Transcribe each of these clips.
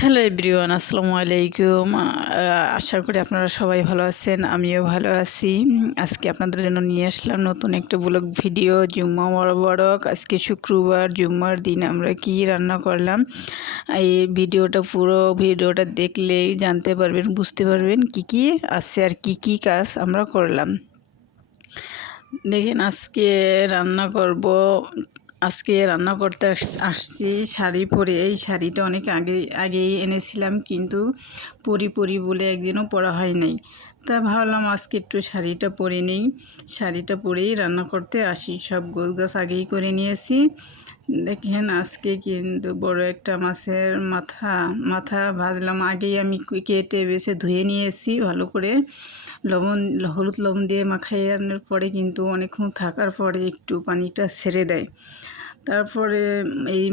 Hello everyone, আসসালামু আলাইকুম। আশা করি আপনারা সবাই ভালো আছেন, আমিও ভালো আছি। আজকে আপনাদের জন্য নিয়ে আসলাম নতুন একটা ব্লগ ভিডিও। জুম্মা মোবারক। আজকে শুক্রবার, জুম্মার দিন আমরা কি রান্না করলাম, এই পুরো ভিডিওটা দেখলেই জানতে পারবেন, বুঝতে পারবেন কি কি আছে আর কি কি কাজ আমরা করলাম। দেখেন, আজকে রান্না করতে আসছি শাড়ি পরে। এই শাড়িটা অনেক আগেই এনেছিলাম, কিন্তু পরি বলে একদিনও পরা হয় নাই। তা ভাবলাম আজকে একটু শাড়িটা পরে নেই, শাড়িটা পরেই রান্না করতে আসি। সব গোছগাছ আগেই করে নিয়েছি। দেখেন, আজকে কিন্তু বড় একটা মাছের মাথা ভাজলাম। আগেই আমি কেটে বেছে ধুয়ে নিয়েছি ভালো করে, হলুদ লবণ দিয়ে মাখানোর পরে কিন্তু অনেকক্ষণ থাকার পরে একটু পানিটা ছেড়ে দেয়। তারপরে এই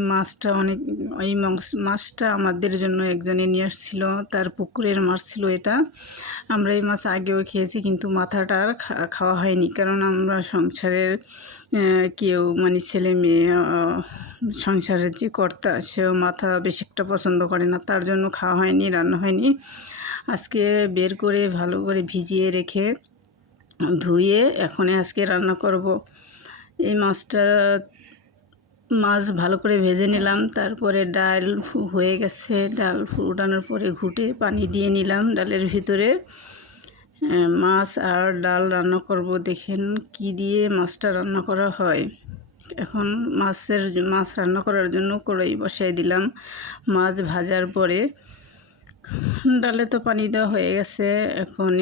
মাছটা আমাদের জন্য একজনে নিয়ে আসছিল, তার পুকুরের মাছ ছিল এটা। আমরা এই মাছ আগেও খেয়েছি, কিন্তু মাথাটা আর খাওয়া হয়নি, কারণ আমরা সংসারের কেউ ছেলে মেয়ে, সংসারের যে কর্তা, সেও মাথা বেশি একটা পছন্দ করে না, তার জন্য খাওয়া হয়নি, রান্না হয়নি। আজকে বের করে ভালো করে ভিজিয়ে রেখে ধুয়ে আজকে রান্না করব। এই মাছ ভালো করে ভেজে নিলাম। তারপরে ডাল হয়ে গেছে, ডাল ফুটানোর পরে ঘুটে পানি দিয়ে নিলাম ডালের ভিতরে। মাছ আর ডাল রান্না করব। দেখেন কি দিয়ে মাছটা রান্না করা হয়। এখন মাছ রান্না করার জন্য কড়াই বসাই দিলাম। মাছ ভাজার পরে ডালে তো পানি দেওয়া হয়ে গেছে, এখন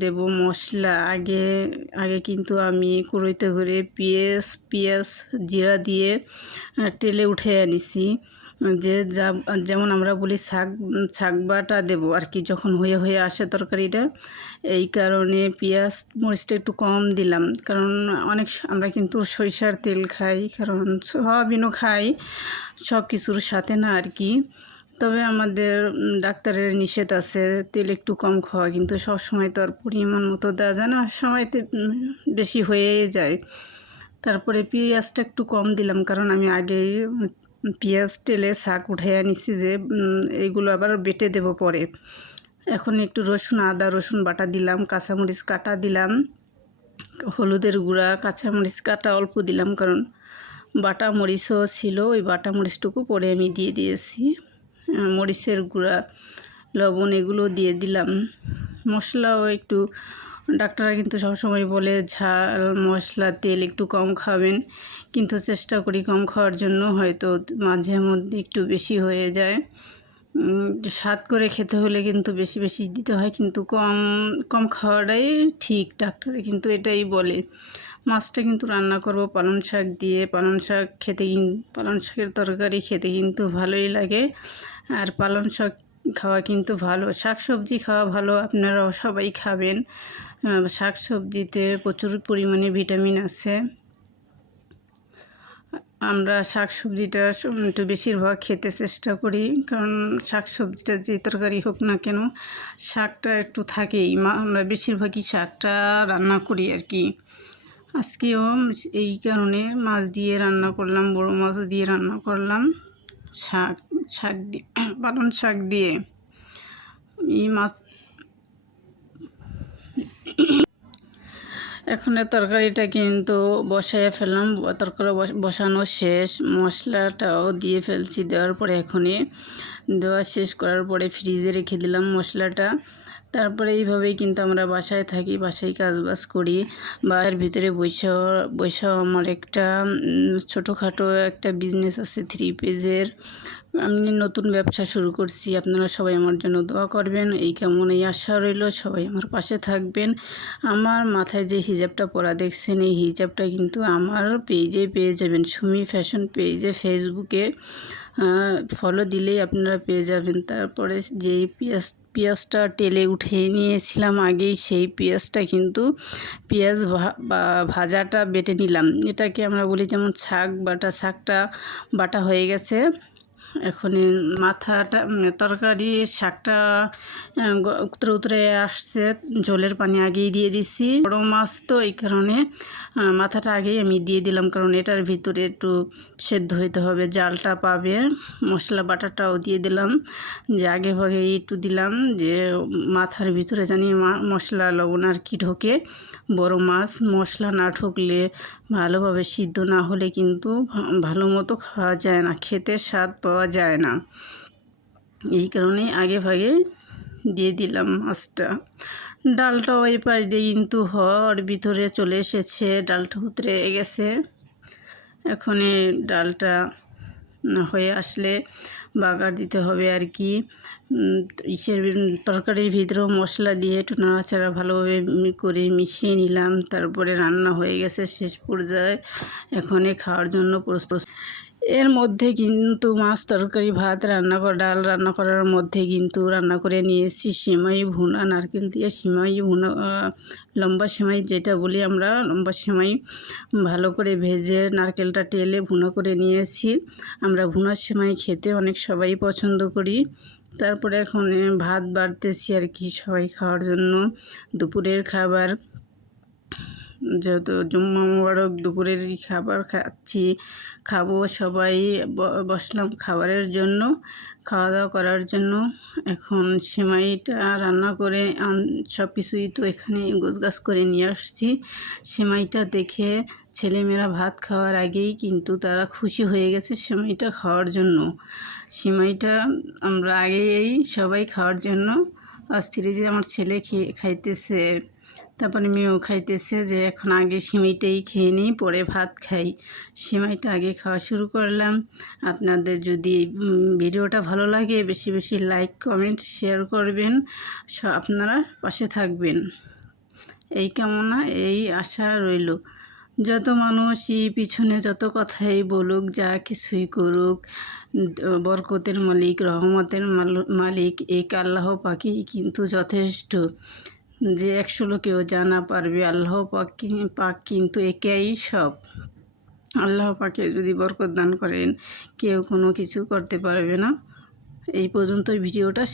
দেব মশলা। আগে কিন্তু আমি কড়াইতে করে পেঁয়াজ জিরা দিয়ে টেলে উঠে আনিছি। যেমন আমরা বলি শাক বাটা দেবো আর কি, যখন হয়ে আসে তরকারিটা। এই কারণে পেঁয়াজ মরিচটা একটু কম দিলাম, কারণ আমরা কিন্তু সরিষার তেল খাই, কারণ সয়াবিনও খাই, সব কিছুর সাথে না আর কি। তবে আমাদের ডাক্তারের নিষেধ আছে তেল একটু কম খাওয়া, কিন্তু সব সময় তো আর পরিমাণ মতো দেওয়া যায় না, সময়তে বেশি হয়ে যায়। তারপরে পেঁয়াজটা একটু কম দিলাম, কারণ আমি আগেই পেঁয়াজ টেলে শাক উঠে আনিছি, যে এইগুলো আবার বেটে দেব পরে। এখন একটু আদা রসুন বাটা দিলাম, কাঁচামরিচ কাটা দিলাম, হলুদের গুঁড়া, কাঁচামরিচ কাটা অল্প দিলাম, কারণ বাটা মরিচও ছিল, ওই বাটা মরিচটুকু পরে আমি দিয়ে দিয়েছি। মরিচের গুঁড়া, লবণ এগুলো দিয়ে দিলাম। মশলাও একটু, ডাক্তাররা কিন্তু সবসময় বলে ঝাল মশলা তেল একটু কম খাবেন, কিন্তু চেষ্টা করি কম খাওয়ার জন্য। হয়তো মাঝে মধ্যে একটু বেশি হয়ে যায়। স্বাদ করে খেতে হলে কিন্তু বেশি বেশি দিতে হয়, কিন্তু কম কম খাওয়াটাই ঠিক, ডাক্তারে কিন্তু এটাই বলে। মাছটা কিন্তু রান্না করব পালং শাক দিয়ে। পালং শাকের তরকারি খেতে কিন্তু ভালোই লাগে, আর পালং শাক খাওয়া কিন্তু ভালো, শাক সবজি খাওয়া ভালো। আপনারাও সবাই খাবেন। শাক সবজিতে প্রচুর পরিমাণে ভিটামিন আছে। আমরা শাক সবজিটা একটু বেশিরভাগ খেতে চেষ্টা করি, কারণ শাক সবজিটা যে তরকারি হোক না কেন, শাকটা একটু থাকেই। আমরা বেশিরভাগই শাকটা রান্না করি আর কি। আজকেও এই কারণে মাছ দিয়ে রান্না করলাম, বড় মাছ দিয়ে রান্না করলাম, শাক দিয়ে, পালং শাক দিয়ে। এই মাছ এখন তরকারিটা কিন্তু বসাইয়া ফেললাম, তরকারি বসানো শেষ, মশলাটাও দিয়ে ফেলছি। দেওয়ার পরে দেওয়া শেষ করার পরে ফ্রিজে রেখে দিলাম মশলাটা। তারপরে এইভাবেই কিন্তু আমরা বাসায় থাকি, বাসায় কাজবাজ করি। বাড়ির ভিতরে বৈশাও আমার একটা ছোটোখাটো একটা বিজনেস আছে, 3 পেজের। আমি নতুন ব্যবসা শুরু করছি। আপনারা সবাই আমার জন্য দোয়া করবেন, এই আশা রইল। সবাই আমার পাশে থাকবেন। আমার মাথায় যে হিজাবটা পরা দেখছেন, এই হিজাবটা কিন্তু আমার পেজে পেয়ে যাবেন, সুমি ফ্যাশন পেজে, ফেসবুকে ফলো দিলেই আপনারা পেয়ে যাবেন। তারপরে যেই পেঁয়াজটা টেলে উঠে নিয়েছিলাম আগেই, সেই পেঁয়াজটা কিন্তু ভাজাটা বেটে নিলাম। এটাকে আমরা বলি যেমন শাকটা বাটা হয়ে গেছে। এখন শাকটা উতরে আসছে, ঝোলের পানি আগেই দিয়ে দিছি। বড় মাছ তো এই কারণে মাথাটা আগেই আমি দিয়ে দিলাম, কারণ এটার ভিতরে একটু সেদ্ধ হইতে হবে। জালটা পাবে, মশলা বাটাটাও দিয়ে দিলাম, যে আগে ভাগে একটু দিলাম যে মাথার ভিতরে জানি মশলা লবণ আর কি ঢোকে। বড় মাছ মশলা না ঢুকলে, ভালোভাবে সিদ্ধ না হলে কিন্তু ভালো মতো খাওয়া যায় না, খেতে স্বাদ পাওয়া যায় না। এই কারণে আগে ভাগে দিয়ে দিলাম মাছটা। ডালটা ওই পাশ দিয়ে কিন্তু হওয়ার ভিতরে চলে এসেছে, ডালটা উতরে গেছে। এখন এই ডালটা হয়ে আসলে বাগার দিতে হবে আর কি। তরকারির ভিতরেও মশলা দিয়ে একটু নাড়াচাড়া ভালোভাবে করে মিশিয়ে নিলাম। তারপরে রান্না হয়ে গেছে শেষ পর্যায়ে, এখন খাওয়ার জন্য প্রস্তুত। এর মধ্যে কিন্তু মাছ তরকারি ভাত ডাল রান্না করার মধ্যে কিন্তু রান্না করে নিয়েছি সিমাই ভুনা, নারকেল দিয়ে সিমাই ভুনা, লম্বা সিমাই যেটা বলি আমরা, লম্বা সিমাই ভালো করে ভেজে নারকেলটা টেলে ভুনা করে নিয়েছি। আমরা ভুনার সিমাই খেতে অনেক সবাই পছন্দ করি। তারপরে এখন ভাত বাড়তেছি আর কি সবাই খাওয়ার জন্য। দুপুরের খাবার, যেহেতু জুম্মা মুবারক, দুপুরের খাবার খাবো সবাই। বসলাম খাবারের জন্য, খাওয়া দাওয়া করার জন্য। এখন সেমাইটা রান্না করে সব কিছুই তো এখানে গোছগাছ করে নিয়ে আসছি। সেমাইটা দেখে ছেলেমেয়েরা ভাত খাওয়ার আগেই কিন্তু তারা খুশি হয়ে গেছে সেমাইটা খাওয়ার জন্য। সেমাইটা আমরা আগেই সবাই খাওয়ার জন্য অস্থির, যে আমার ছেলে খাইতেছে, তারপরে মেয়েও খাইতেছে, যে এখন আগে সিমাইটাই খেয়ে নিই, পরে ভাত খাই। সিমাইটা আগে খাওয়া শুরু করলাম। আপনাদের যদি ভিডিওটা ভালো লাগে বেশি বেশি লাইক কমেন্ট শেয়ার করবেন, আপনারা পাশে থাকবেন, এই কামনা এই আশা রইল। যত মানুষই পিছনে যত কথাই বলুক, যা কিছুই করুক, বরকতের মালিক রহমতের মালিক এক আল্লাহ পাকই কিন্তু যথেষ্ট। যে 100 লোকেও জানা পারবে আল্লাহ পাক কিন্তু একাই সব। আল্লাহ পাকে যদি বরকত দান করেন, কেউ কোনো কিছু করতে পারবে না। এই পর্যন্তই ভিডিওটা।